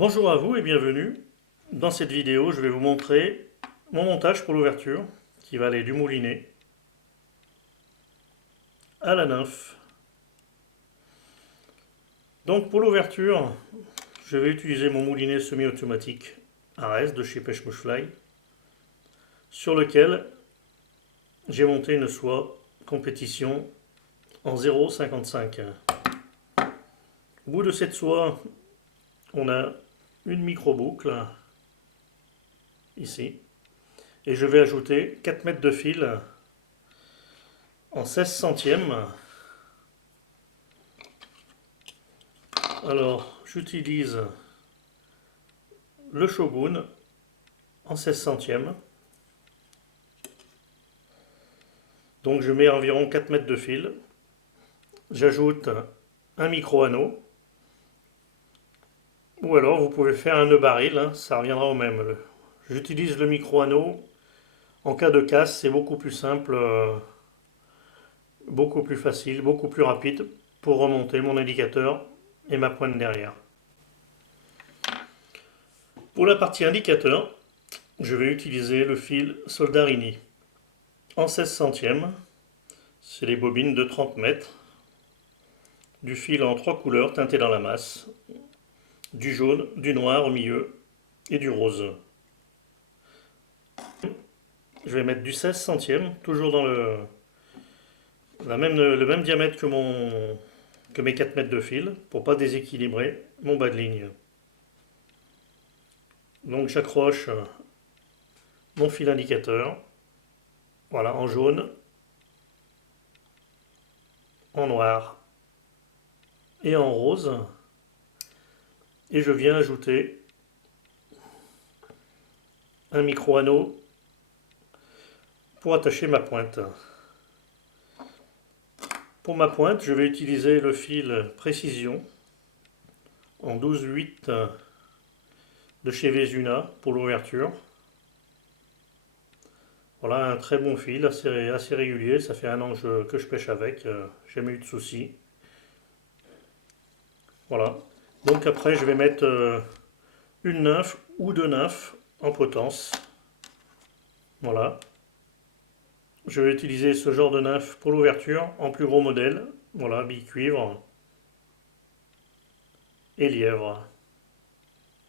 Bonjour à vous et bienvenue. Dans cette vidéo, je vais vous montrer mon montage pour l'ouverture qui va aller du moulinet à la nymphe. Donc pour l'ouverture, je vais utiliser mon moulinet semi-automatique Ares de chez Pêche Mouche Fly sur lequel j'ai monté une soie compétition en 0,55. Au bout de cette soie, on a une micro-boucle ici et je vais ajouter 4 mètres de fil en 16 centièmes. Alors j'utilise le Shogun en 16 centièmes. Donc je mets environ 4 mètres de fil. J'ajoute un micro-anneau. Ou alors vous pouvez faire un nœud baril, hein, ça reviendra au même. J'utilise le micro-anneau. En cas de casse, c'est beaucoup plus simple, beaucoup plus facile, beaucoup plus rapide pour remonter mon indicateur et ma pointe derrière. Pour la partie indicateur, je vais utiliser le fil Soldarini en 16 centièmes. C'est les bobines de 30 mètres. Du fil en 3 couleurs teinté dans la masse. Du jaune, du noir au milieu et du rose. Je vais mettre du 16 centièmes, toujours dans le même diamètre que mes 4 mètres de fil, pour pas déséquilibrer mon bas de ligne. Donc j'accroche mon fil indicateur, voilà, en jaune, en noir et en rose. Et je viens ajouter un micro-anneau pour attacher ma pointe. Pour ma pointe, je vais utiliser le fil Précision en 12,8 de chez Vezuna pour l'ouverture. Voilà un très bon fil, assez régulier, ça fait un an que je pêche avec, jamais eu de soucis. Voilà, donc après je vais mettre une nymphe ou deux nymphes en potence. Voilà. Je vais utiliser ce genre de nymphe pour l'ouverture en plus gros modèle. Voilà, bille cuivre et lièvre.